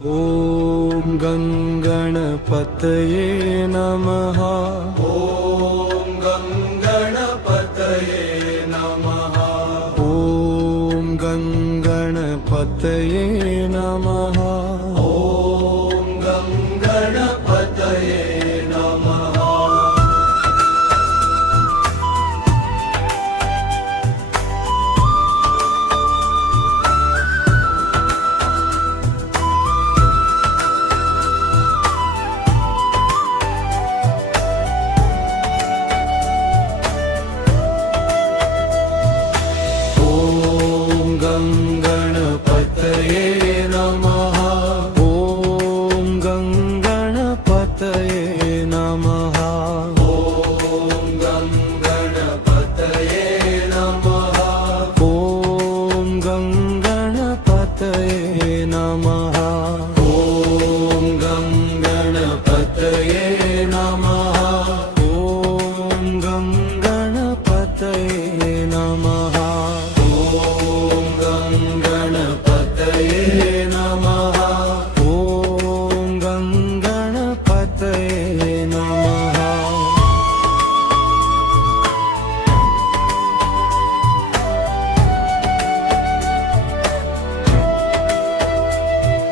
ॐ गं गणपतये नमः। ॐ गं गणपतये नमः। ॐ गं गणपतये नमः। ॐ गं गणपतये नमः। ॐ गं गणपतये नमः। ॐ गं गणपतये नमः। ॐ गं गणपतये नमः। ॐ गं गणपतये नमः। ॐ गं गणपतये नमः। ॐ गं गणपतये नमः। ॐ गं गणपतये नमः। ॐ गं गणपतये नमः।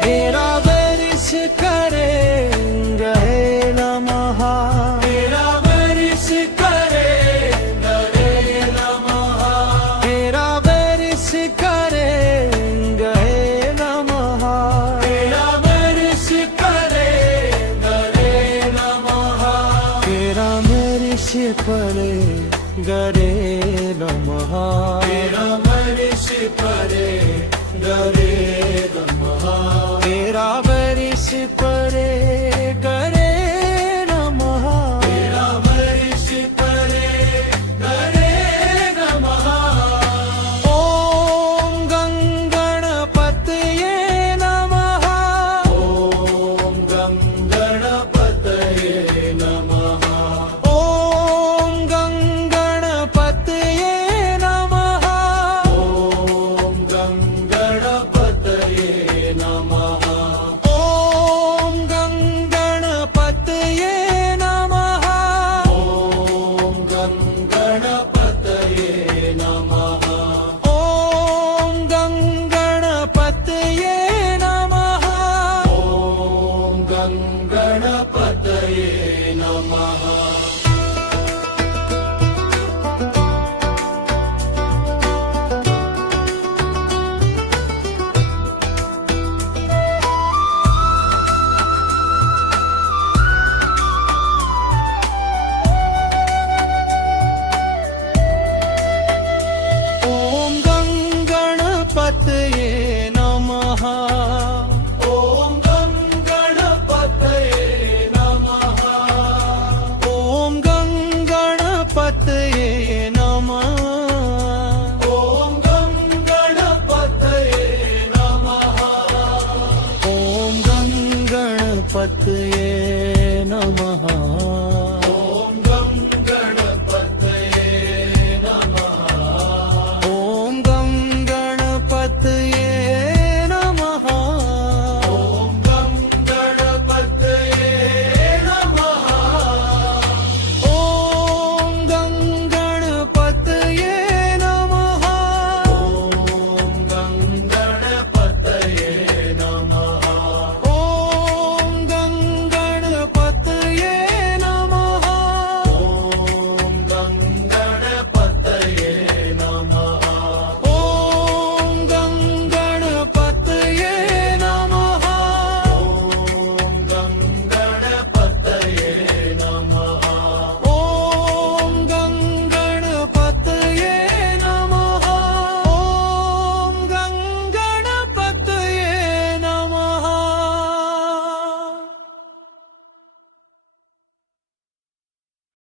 मेरा वर्ष करेंगे नमः। तेरा वर्ष करेंगे नमः। मेरा वर्ष करेंगे नमः। तेरा वर्ष करेंगे नमः। तेरा वर्ष परे गरे नमः। तेरा वर्ष परे गरे नमः। तेरा वर्ष परे गरे नमः। तेरा वर्ष परे गरे नमः। ॐ गं गणपतये नमः। ॐ गं गणपतये नमः। ॐ गं गणपतये नमः। ॐ गं गणपतये नमः। ॐ गं गणपतये नमः। ॐ गं गणपतये नमः। ॐ गं गणपतये नमः। ॐ गं गणपतये नमः। ॐ गं गणपतये नमः। ॐ गं गणपतये नमः। ॐ गं गणपतये नमः। ॐ गं गणपतये नमः। ॐ गं गणपतये नमः।